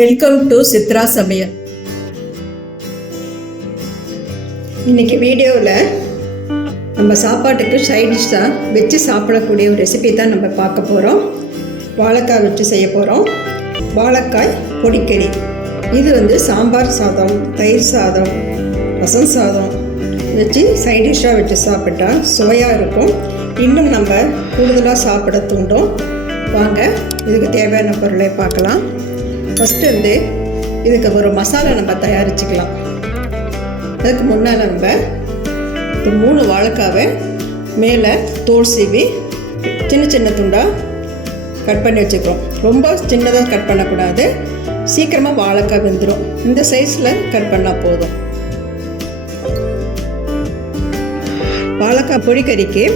Welcome to Chitra சமையல். இன்னைக்கு வீடியோவில் நம்ம சாப்பாட்டுக்கு சைட் டிஷ்ஷாக வச்சு சாப்பிடக்கூடிய ஒரு ரெசிபி தான் நம்ம பார்க்க போகிறோம். வாழைக்காய் வச்சு செய்ய போகிறோம். வாழைக்காய் பொடிக்கறி. இது சாம்பார் சாதம், தயிர் சாதம், ரசம் சாதம் வச்சு சைட் டிஷ்ஷாக வச்சு சாப்பிட்டா சுவையாக இருக்கும். இன்னும் நம்ம கூடுதலாக சாப்பிட தூண்டும். வாங்க இதுக்கு தேவையான பொருளை பார்க்கலாம். ஃபஸ்ட்டு இதுக்கு ஒரு மசாலா நம்ம தயாரிச்சுக்கலாம். அதுக்கு முன்னால் நம்ம 3 வாழைக்காவை மேலே தோல் சீவி சின்ன சின்ன துண்டாக கட் பண்ணி வச்சுக்கிறோம். ரொம்ப சின்னதாக கட் பண்ணக்கூடாது, சீக்கிரமாக வாழைக்காய் வெந்துடும். இந்த சைஸில் கட் பண்ணால் போதும். வாழைக்காய் பொடிக்கறிக்கு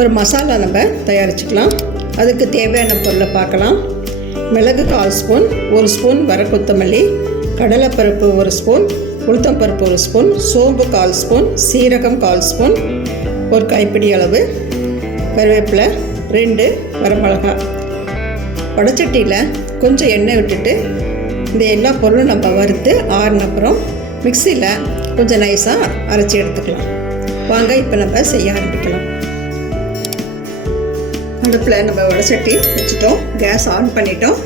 ஒரு மசாலா நம்ம தயாரிச்சுக்கலாம். அதுக்கு தேவையான பொருளை பார்க்கலாம். மிளகு 1/4 ஸ்பூன், 1 ஸ்பூன் வர கொத்தமல்லி, கடலைப்பருப்பு 1 ஸ்பூன், உளுத்தம்பருப்பு 1 ஸ்பூன், சோம்பு 1/4 ஸ்பூன், சீரகம் 1/4 ஸ்பூன், ஒரு கைப்பிடி அளவு கருவேப்பிலை, 2 வரமிளகாய். வடச்சட்டியில் கொஞ்சம் எண்ணெய் விட்டுட்டு இந்த எல்லா பொருளும் நம்ம வறுத்து ஆறினப்புறம் மிக்சியில் கொஞ்சம் நைஸாக அரைச்சி எடுத்துக்கலாம். வாங்க இப்போ நம்ம செய்ய ஆரம்பிக்கலாம். அடுப்பில் நம்ம வடச்சட்டி வச்சுட்டோம், கேஸ் ஆன் பண்ணிட்டோம்.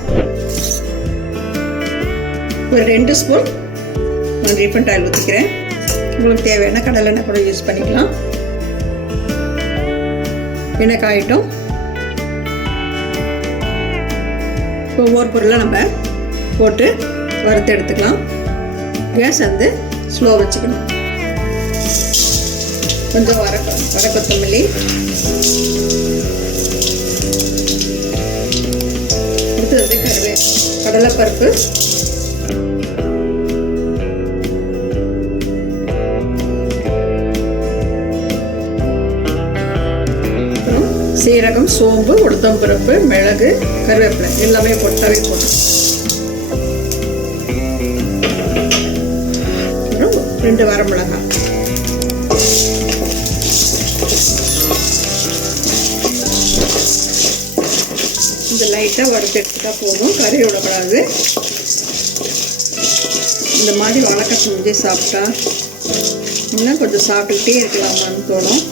ஒரு 2 ஸ்பூன் நான் ரீஃபைண்ட் ஆயில் ஊற்றிக்கிறேன். உங்களுக்கு தேவையான கடலெண்ணெய் கூட யூஸ் பண்ணிக்கலாம். எண்ணெய் காயிட்டும். இப்போ ஒவ்வொரு பொருளை நம்ம போட்டு வறுத்து எடுத்துக்கலாம். கேஸ் ஸ்லோ வச்சுக்கணும். கொஞ்சம் வர கொத்தமல்லி, கடலைப்பருப்பு, சீரகம், சோம்பு, உளுத்தம்பருப்பு, மிளகு, கருவேப்பிலை எல்லாமே போட்டாவே போட்டோம். 2 வரமிளகாய். இந்த லைட்டாக வறுத்து எடுத்துட்டா போதும், கறி விடக்கூடாது. இந்த மாதிரி வாழைக்காய் செஞ்சு சாப்பிட்டா இன்னும் கொஞ்சம் சாப்பிட்டுக்கிட்டே இருக்கலாமான்னு தோணும்.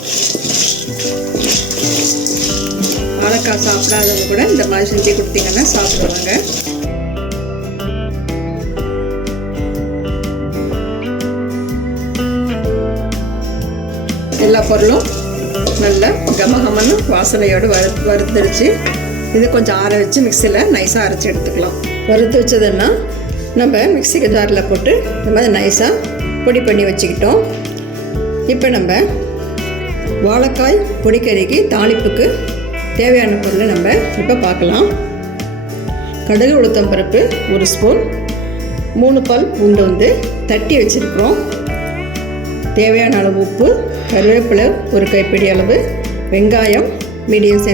வாழைக்காய் சாப்பிடாதவங்க கூட இந்த மாதிரி செஞ்சு கொடுத்தீங்கன்னா சாப்பிடுவாங்க. எல்லா பொருளும் நல்ல கமகமன்னு வாசனையோடு வறுத்துருச்சு. இது கொஞ்சம் ஆற வச்சு மிக்சியில் நைஸாக அரைச்சி எடுத்துக்கலாம். வறுத்து வச்சதுன்னா நம்ம மிக்சிக்கு ஜாரில் போட்டு இந்த மாதிரி நைஸாக பொடி பண்ணி வச்சுக்கிட்டோம். இப்போ நம்ம வாழைக்காய் பொடிக்கறிக்கு தாளிப்புக்கு தேவையான பொருளை நம்ம இப்போ பார்க்கலாம். கடுகு, உளுத்தம்பருப்பு 1 ஸ்பூன், 3 பல் பூண்டு தட்டி வச்சுருக்கிறோம். தேவையான அளவு உப்பு, கருவேப்பிலை 1 கைப்பிடி அளவு, வெங்காயம் மீடியம்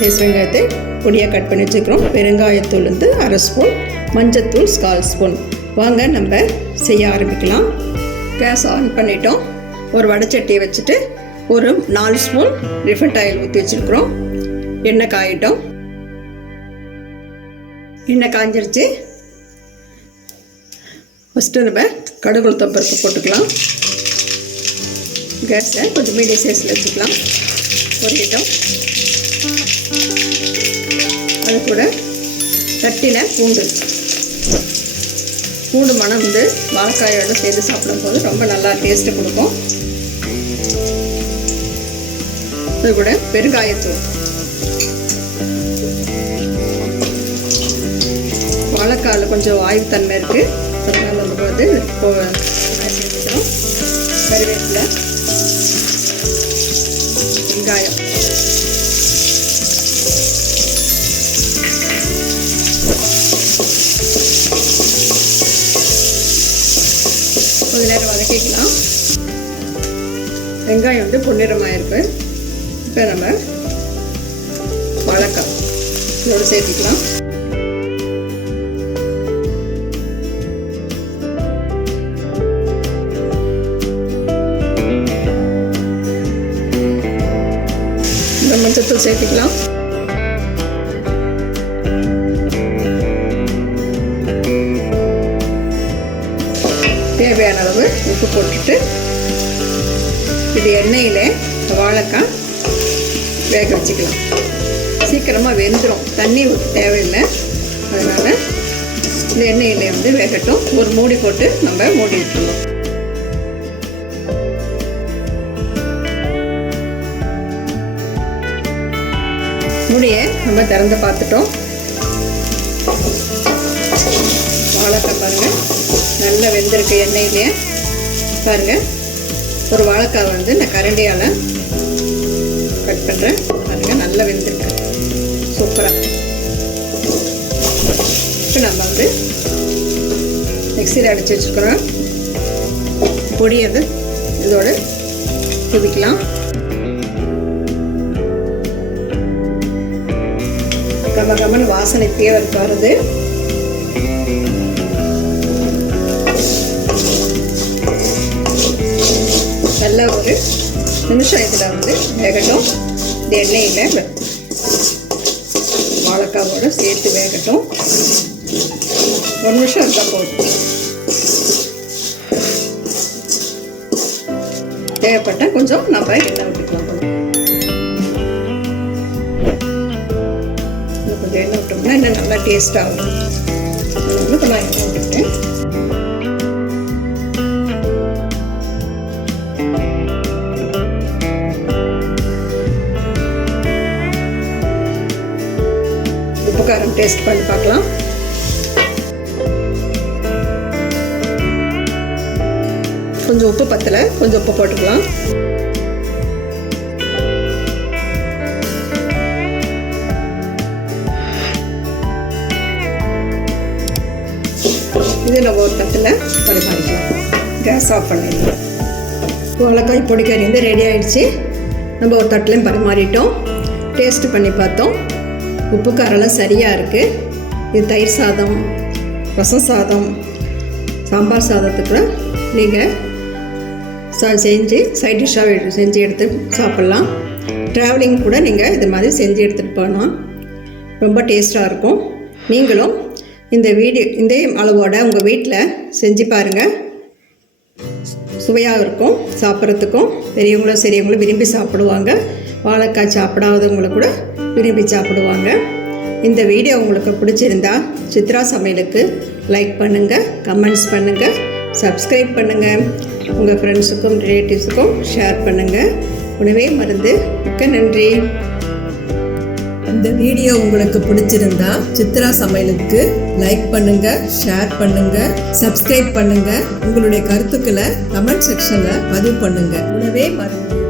சைஸ் வெங்காயத்தை பொடியாக கட் பண்ணி வச்சுக்கிறோம். பெருங்காயத்தூள் 1/2 ஸ்பூன், மஞ்சத்தூள் 1/4 ஸ்பூன். வாங்க நம்ம செய்ய ஆரம்பிக்கலாம். கேஸ் ஆன் பண்ணிட்டோம். ஒரு வடைச்சட்டியை வச்சுட்டு ஒரு 4 ஸ்பூன் ரீஃபைண்ட் ஆயில் ஊற்றி வச்சுருக்குறோம். எண்ணெய் காயிட்டோம். எண்ணெய் காஞ்சிருச்சு. ஃபஸ்ட்டு நம்ம கடுகு, உளுத்தம்பருப்பு போட்டுக்கலாம். கேஸை கொஞ்சம் மீடியம் சைஸில் வச்சுக்கலாம். ஒரு கிட்டம் அது கூட தட்டின பூண்டு மணம் வாழைக்காயோடு சேர்த்து சாப்பிடும்போது ரொம்ப நல்லா டேஸ்ட்டு கொடுக்கும். அது கூட பெருங்காயத்தூள். வாழைக்காயில் கொஞ்சம் வாயு தன்மை இருக்குது, அதனால் நம்ம சேர்த்துக்கிறோம். கருவேப்பிலை, வெங்காயம், கொஞ்ச நேரம் வதக்கிக்கலாம். வெங்காயம் பொன்னிறமாக இருக்கு. இப்போ நம்ம வாழைக்காய் இதோடு சேர்த்துக்கலாம். இந்த மஞ்சத்தூள் சேர்த்துக்கலாம். அளவு உப்பு போட்டுட்டு இது எண்ணெயில் வாழைக்காய் வேக வச்சுக்கலாம். சீக்கிரமாக வெந்துடும், தண்ணி தேவையில்லை. அதனால் இந்த எண்ணெயில் வேகட்டும். ஒரு மூடி போட்டு நம்ம மூடி விட்டுருவோம். மூடியை நம்ம திறந்து பார்த்துட்டோம். வாழைக்காய் பாருங்கள் நல்லா வெந்திருக்கு எண்ணெயிலே. பாருங்கள், ஒரு வாழைக்காய் நான் கரண்டியால் கட் பண்ணுறேன். பாருங்கள் நல்லா வெந்திருக்கு, சூப்பராக. இப்போ நம்ம மிக்சியில் அடித்து வச்சுக்கிறோம் பொடி. அது இதோடு கொதிக்கலாம். கமகமன் வாசனை வருது. நல்லா ஒரு நிமிஷம் இதில் வேகட்டும். இந்த எண்ணெயில் வாழைக்காவோடு சேர்த்து வேகட்டும். ஒரு நிமிஷம் இருந்தால் போதும். தேவைப்பட்டால் கொஞ்சம் நம்ம எண்ணெய் விட்டுக்கலாம். கொஞ்சம் எண்ணெய் விட்டோம்னா இன்னும் நல்லா டேஸ்ட் ஆகும். இப்போ நான் எண்ணெய் விட்டுட்டேன். உப்பு காரம் டேஸ்ட் பண்ணி பார்க்கலாம். கொஞ்சம் உப்பு பத்தலை, கொஞ்சம் உப்பு போட்டுக்கலாம். இது நம்ம ஒரு தட்டில் பரிமாறிக்கலாம். கேஸ் ஆஃப் பண்ணிடலாம். வாழைக்காய் பொடிக்கறி ரெடி ஆகிடுச்சு. நம்ம ஒரு தட்டிலையும் பரிமாறிட்டோம். டேஸ்ட்டு பண்ணி பார்த்தோம். உப்பு காரெல்லாம் சரியாக இருக்குது. இது தயிர் சாதம், ரசம் சாதம், சாம்பார் சாதத்துக்கு நீங்கள் செஞ்சு சைட் டிஷ்ஷாக செஞ்சு எடுத்து சாப்பிட்லாம். ட்ராவலிங் கூட நீங்கள் இது மாதிரி செஞ்சு எடுத்துகிட்டு போகலாம். ரொம்ப டேஸ்ட்டாக இருக்கும். நீங்களும் இந்த அளவோட உங்கள் வீட்டில் செஞ்சு பாருங்கள். சுவையாக இருக்கும். சாப்பிட்றதுக்கும் பெரியவங்களும் சிறியவங்களும் விரும்பி சாப்பிடுவாங்க. வாழைக்காய் சாப்பிடாதவங்களும் கூட விரும்பி சாப்பிடுவாங்க. இந்த வீடியோ உங்களுக்கு பிடிச்சிருந்தா சித்ரா சமையலுக்கு லைக் பண்ணுங்கள், கமெண்ட்ஸ் பண்ணுங்கள், சப்ஸ்கிரைப் பண்ணுங்கள். உங்கள் ஃப்ரெண்ட்ஸுக்கும் ரிலேட்டிவ்ஸுக்கும் ஷேர் பண்ணுங்கள். உணவே மருந்து. மிக்க நன்றி. இந்த வீடியோ உங்களுக்கு பிடிச்சிருந்தா சித்ரா சமையலுக்கு லைக் பண்ணுங்கள், ஷேர் பண்ணுங்கள், சப்ஸ்கிரைப் பண்ணுங்கள். உங்களுடைய கருத்துக்களை கமெண்ட் செக்ஷனில் பதிவு பண்ணுங்கள். உணவே மருந்து.